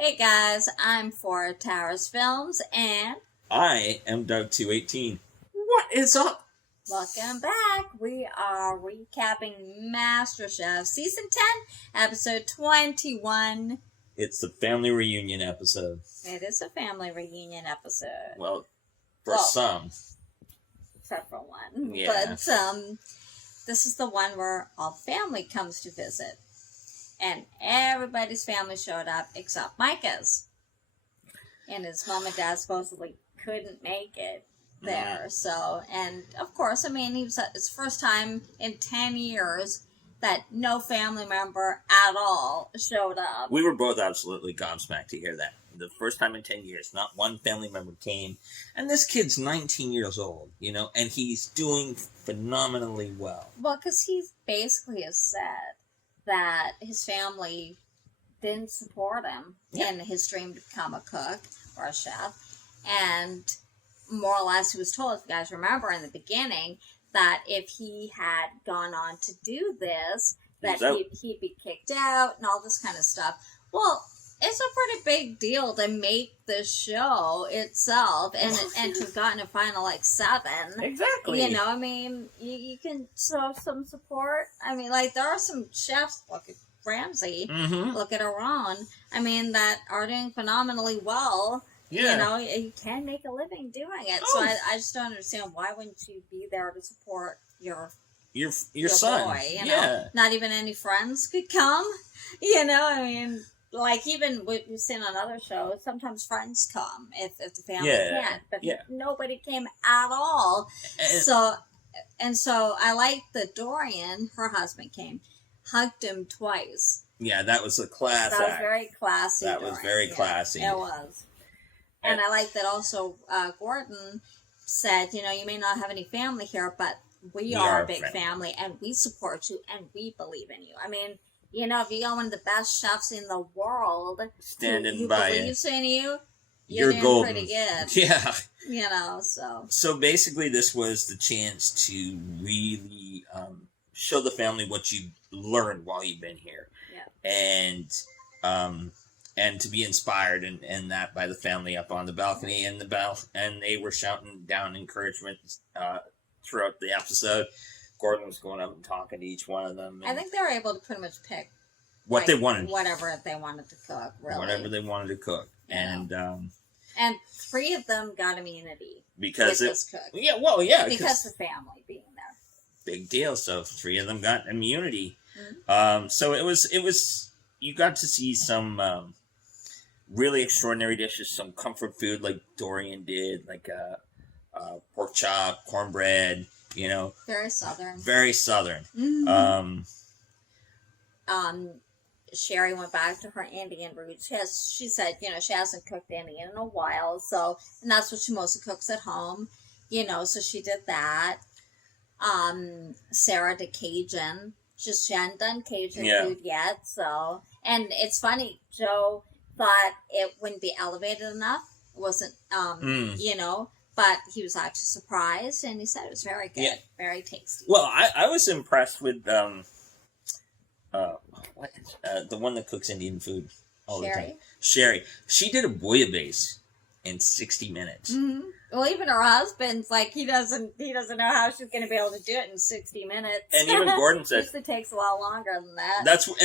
Hey guys, I'm for Towers Films, and I am Doug218. What is up? welcome back. We are recapping Masterchef Season 10, Episode 21. It's the family reunion episode. It is a family reunion episode. Well, some. Except for one. Yeah. But this is the one where all family comes to visit. And everybody's family showed up except Micah's. And his mom and dad supposedly couldn't make it there. So, and of course, I mean, it's his first time in 10 years that no family member at all showed up. We were both absolutely gobsmacked to hear that. The first time in 10 years, not one family member came. And this kid's 19 years old, and he's doing phenomenally well. Well, because he basically has said that his family didn't support him in his dream to become a cook or a chef. And more or less, he was told, if you guys remember in the beginning, that if he had gone on to do this, that he'd be kicked out and all this kind of stuff. Well, it's a pretty big deal to make the show itself and to have gotten a final 7. Exactly. I mean, you can show some support. I mean, there are some chefs, look at Ramsay, look at Iran, I mean, that are doing phenomenally well. Yeah. You can make a living doing it. So I just don't understand, why wouldn't you be there to support your son? Boy, Yeah. Not even any friends could come. I mean, even we've seen on other shows, sometimes friends come if the family can't, but nobody came at all. So I like that Dorian, her husband, came, hugged him twice. Yeah, that was a class act. That was very classy. That was very classy. It was. And I like that also Gordon said, you may not have any family here, but we are a big family, and we support you, and we believe in you. I mean, if you got one of the best chefs in the world who believes in you, you're doing golden. Pretty good. Yeah. So. So basically, this was the chance to really show the family what you learned while you've been here. Yeah. And to be inspired and that by the family up on the balcony and they were shouting down encouragement throughout the episode. Gordon was going up and talking to each one of them. I think they were able to pretty much pick what they wanted. Whatever they wanted to cook, really. Whatever they wanted to cook. Yeah. And 3 of them got immunity. Because this cook. Yeah, well, yeah. Because of the family being there. Big deal. So 3 of them got immunity. Mm-hmm. So it was you got to see some really extraordinary dishes, some comfort food like Dorian did, like pork chop, cornbread, Very Southern. Very Southern. Mm-hmm. Sherry went back to her Indian roots. She said, she hasn't cooked Indian in a while, and that's what she mostly cooks at home, so she did that. Sarah did Cajun. She hadn't done Cajun food yet, so, and it's funny, Joe thought it wouldn't be elevated enough. It wasn't, but he was actually surprised, and he said it was very good, very tasty. Well, I was impressed with the one that cooks Indian food all the time. Sherry. She did a bouillabaisse in 60 minutes. Mm-hmm. Well, even her husband's he doesn't know how she's going to be able to do it in 60 minutes. And even Gordon said it takes a lot longer than that. That's what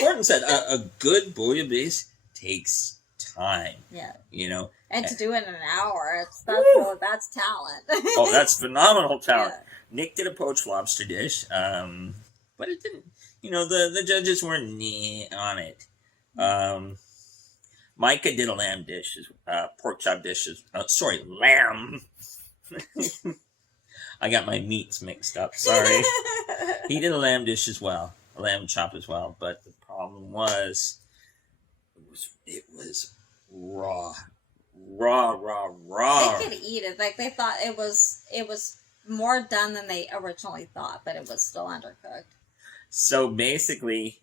Gordon said. A good bouillabaisse takes time. Yeah. And to do it in an hour, that's talent. Oh, that's phenomenal talent. Yeah. Nick did a poached lobster dish, but it didn't. The judges weren't on it. Micah did a lamb dish, pork chop dishes. Lamb. I got my meats mixed up. Sorry. He did a lamb dish as well, a lamb chop as well. But the problem was, it was raw. They could eat it. They thought it was more done than they originally thought, but it was still undercooked. So basically,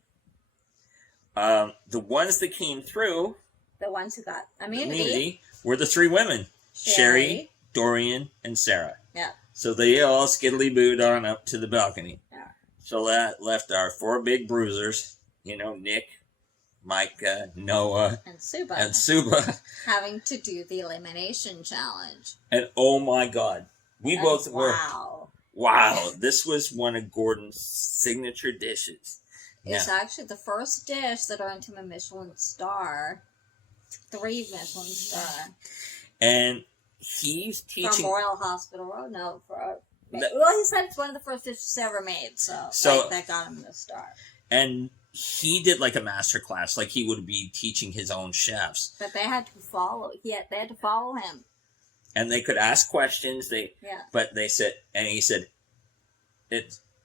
the ones that came through, the ones who got immunity were the 3 women: Sherry, Dorian, and Sarah. Yeah. So they all skiddly booed on up to the balcony. Yeah. So that left our 4 big bruisers. Nick, Micah, Noah, and Suba. Having to do the elimination challenge. And oh my God, we both were. Wow, this was one of Gordon's signature dishes. It's actually the first dish that earned him a Michelin star. 3 Michelin star. And he's teaching... From Royal Hospital Road. No, well, he said it's one of the first dishes ever made, so that got him the star. And he did like a master class, like he would be teaching his own chefs. But they had to follow. They had to follow him. And they could ask questions. But he said,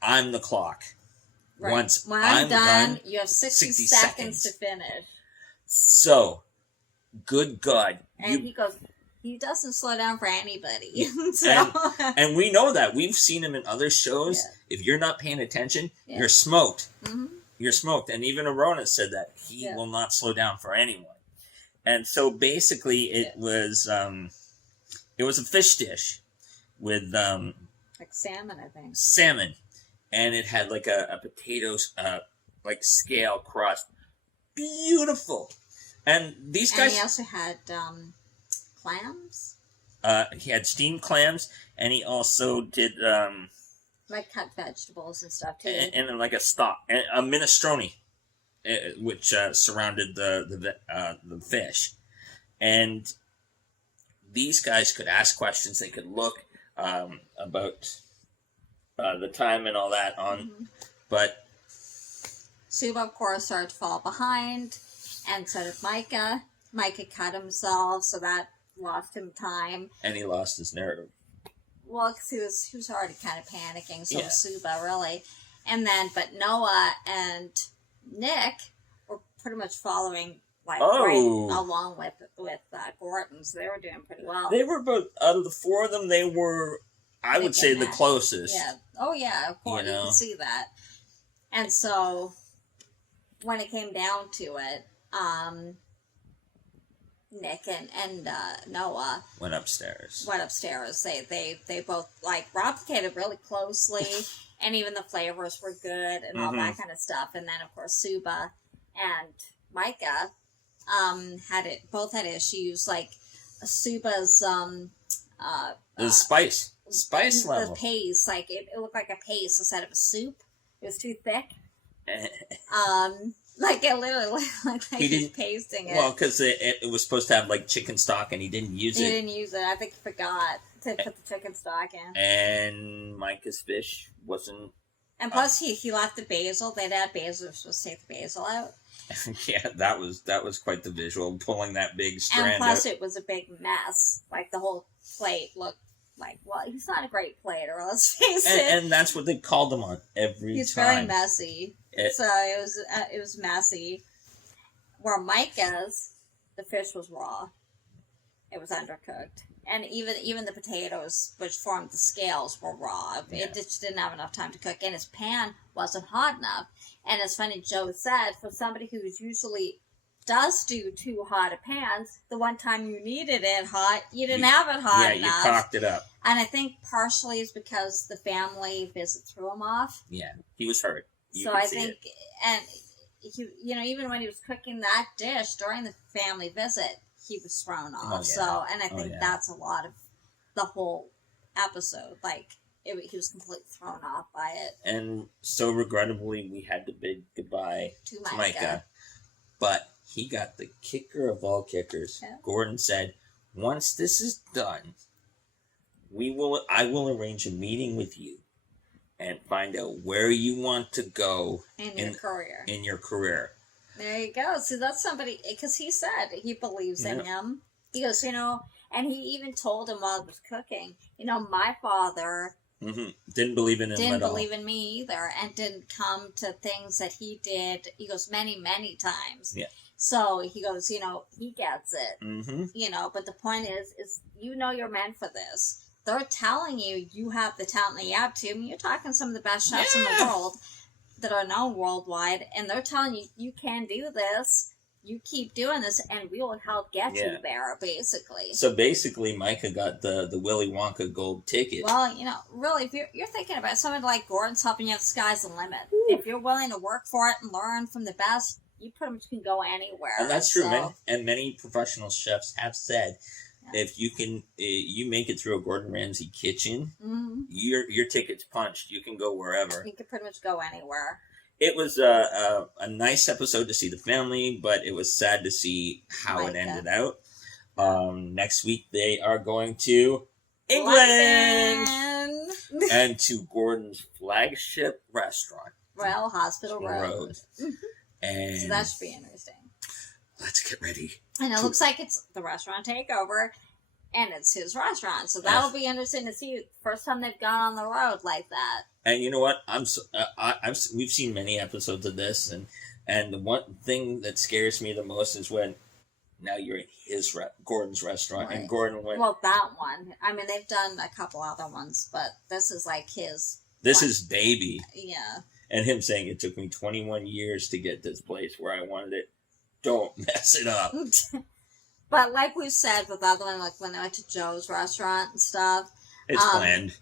I'm the clock. Right. When I'm done, you have 60 seconds to finish. So, good God. And he goes, he doesn't slow down for anybody. And we know that. We've seen him in other shows. Yeah. If you're not paying attention, you're smoked. Mm-hmm. You're smoked. And even Arona said that. He will not slow down for anyone. And so basically it was a fish dish with... like salmon, I think. Salmon. And it had like a potato, like scale crust. Beautiful. And these guys... And he also had clams. He had steamed clams, and he also did... like cut vegetables and stuff, too. And like a stock, a minestrone, which surrounded the fish. And these guys could ask questions. They could look about... the time and all that on, but Suba, of course, started to fall behind, and so did Micah. Micah cut himself, so that lost him time. And he lost his narrative. Well, because he was already kind of panicking, so was Suba, really. And then, but Noah and Nick were pretty much following, right along with Gordon, so they were doing pretty well. They were both, out of the 4 of them, they were... I would say the closest. Yeah. Oh, yeah, of course. You can see that. And so, when it came down to it, Nick and Noah went upstairs. They both, replicated really closely, and even the flavors were good and all that kind of stuff. And then, of course, Suba and Micah both had issues, like Suba's... the spice level. The paste, it looked like a paste instead of a soup. It was too thick. It literally looked like he was pasting it. Well, because it was supposed to have chicken stock, and he didn't use it. He didn't use it. I think he forgot to put the chicken stock in. And Micah's fish wasn't. And plus, he left the basil. They'd add basil. They were supposed to take the basil out. Yeah, that was quite the visual, pulling that big strand out. And plus, it was a big mess. The whole plate looked he's not a great plater, let's face it. And that's what they called him on every time. He's very messy. So it was messy. Where Micah's, the fish was raw. It was undercooked. And even the potatoes, which formed the scales, were raw. Yeah. It just didn't have enough time to cook. And his pan wasn't hot enough. And it's funny, Joe said, for somebody who's usually... does do too hot of pans, the one time you needed it hot, you didn't have it hot enough. Yeah, you cocked it up. And I think partially is because the family visit threw him off. Yeah, he was hurt. So I think, and he, even when he was cooking that dish during the family visit, he was thrown off. Oh, yeah. So, and I think that's a lot of the whole episode. He was completely thrown off by it. And so regrettably, we had to bid goodbye to Micah. But he got the kicker of all kickers. Yeah. Gordon said, once this is done, I will arrange a meeting with you and find out where you want to go in your career. There you go. See, that's somebody, because he said he believes in him. He goes, and he even told him while he was cooking, my father... Didn't believe in him at all. Didn't believe in me either, and didn't come to things that he did, he goes, many, many times. Yeah. So he goes, he gets it. But the point is you're meant for this. They're telling you have the talent that you have to. I mean, you're talking some of the best chefs in the world that are known worldwide, and they're telling you, you can do this. You keep doing this, and we will help get you there, basically. So basically, Micah got the Willy Wonka gold ticket. Well, really, if you're thinking about it, somebody like Gordon's helping you, the sky's the limit. Ooh. If you're willing to work for it and learn from the best, you pretty much can go anywhere. And that's true. So. Many professional chefs have said, if you can, you make it through a Gordon Ramsay kitchen, your ticket's punched. You can go wherever. You can pretty much go anywhere. It was a nice episode to see the family, but it was sad to see how it ended out. Next week they are going to England and to Gordon's flagship restaurant, Royal Hospital Road. And so that should be interesting. Let's get ready. And it looks like it's the restaurant takeover, and it's his restaurant. So that'll be interesting to see. First time they've gone on the road like that. And you know what? We've seen many episodes of this, and the one thing that scares me the most is when now you're in Gordon's restaurant, right. And Gordon went. Well, that one. I mean, they've done a couple other ones, but this is like his. This is baby. Yeah. And him saying it took me 21 years to get this place where I wanted it. Don't mess it up. But like we said with other one, like when I went to Joe's restaurant and stuff, it's planned.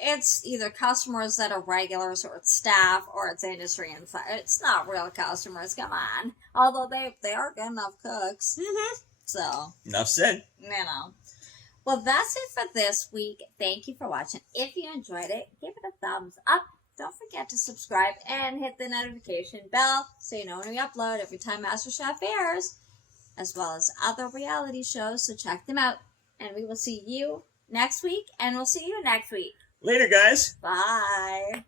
It's either customers that are regulars, or it's staff, or it's industry inside. It's not real customers. Come on. Although they are good enough cooks. So enough said. You know. Well, that's it for this week. Thank you for watching. If you enjoyed it, give it a thumbs up. Don't forget to subscribe and hit the notification bell so you know when we upload every time Masterchef airs, as well as other reality shows, so check them out. And we will see you next week, and we'll see you next week. Later, guys. Bye.